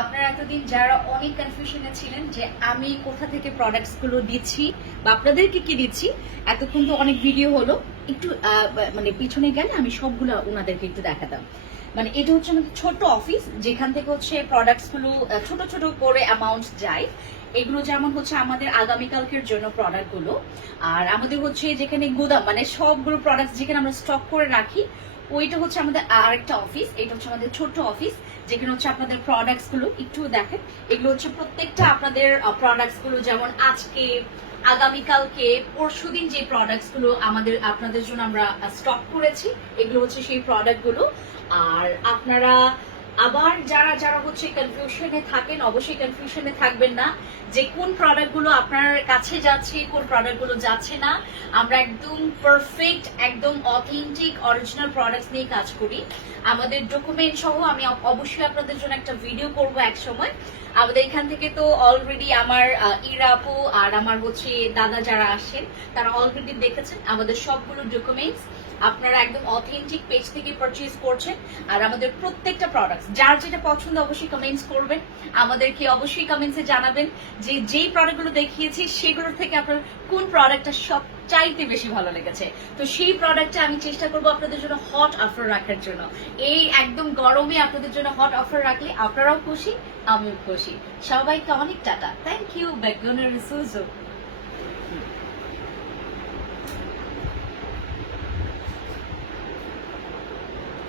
আপনারা এতদিন যারা অনেক কনফিউশনে ছিলেন যে আমি কোথা থেকে প্রোডাক্টসগুলো দিচ্ছি বা আপনাদেরকে কি দিচ্ছি, এতক্ষণ তো অনেক ভিডিও হলো। একটু মানে পিছনে গেলে আমি সবগুলো ওনাদেরকে একটু দেখাতাম। মানে এটা হচ্ছে আমাদের ছোট অফিস যেখান থেকে হচ্ছে প্রোডাক্টসগুলো ছোট ছোট করে অ্যামাউন্ট যায়। এগুলো যেমন হচ্ছে আমাদের আগামীকালকের জন্য প্রোডাক্টগুলো আর আমাদের হচ্ছে যেখানে গুদাম মানে সবগুলো প্রোডাক্ট যেখানে আমরা স্টক করে রাখি ওইটা হচ্ছে আমাদের আরেকটা অফিস এটা হচ্ছে আমাদের ছোট অফিস যেখানে হচ্ছে আপনাদের প্রোডাক্টসগুলো একটু দেখেন। এগুলো হচ্ছে প্রত্যেকটা আপনাদের প্রোডাক্টসগুলো যেমন আজকে, আগামীকালকে, পরশুদিন যে প্রোডাক্টসগুলো আমাদের, আপনাদের জন্য আমরা স্টক করেছি, এগুলো হচ্ছে সেই প্রোডাক্টগুলো। আর আপনারা আবার যারা যারা হচ্ছে কনফিউশনে থাকেন, অবশ্যই কনফিউশনে থাকবেন না। যে কোন প্রোডাক্টগুলো আপনার কাছে যাচ্ছে কোন প্রোডাক্টগুলো যাচ্ছে না আমরা একদম পারফেক্ট একদম অথেন্টিক অরিজিনাল প্রোডাক্টস নিয়ে কাজ করি। আমাদের ডকুমেন্ট সহ আমি অবশ্যই আপনাদের জন্য একটা ভিডিও করব এক সময় আমাদের এখান থেকে তো অলরেডি আমার আহ, ইরা আপু আর আমার হচ্ছে দাদা যারা আসেন তারা অলরেডি দেখেছেন আমাদের সবগুলো ডকুমেন্টস আপনারা একদম অথেন্টিক পেজ থেকে পারচেজ করছেন। আর আমাদের প্রত্যেকটা প্রোডাক্টস যার যেটা পছন্দ অবশ্যই কমেন্টস করবেন। আমাদেরকে অবশ্যই কমেন্টসে জানাবেন যে যেই প্রোডাক্টগুলো দেখিয়েছি, সেগুলোর থেকে আপনার কোন প্রোডাক্টটা সব চাইতে বেশি ভালো লেগেছে? তো সেই প্রোডাক্টটা আমি চেষ্টা করব আপনাদের জন্য হট অফার রাখার জন্য। এই একদম গরমে আপনাদের জন্য হট অফার রাখলে আপনারাও খুশি, আমিও খুশি। সবাইকে অনেক টাটা। থ্যাংক ইউ বেগুনের সুজো